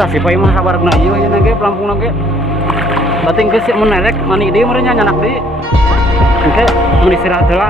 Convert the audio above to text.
kita sih pai mah sabar na ieu nya ge pelampung ge bating geus mun nerek mani deui meureun nya nyanak deui engke mun istirahat heula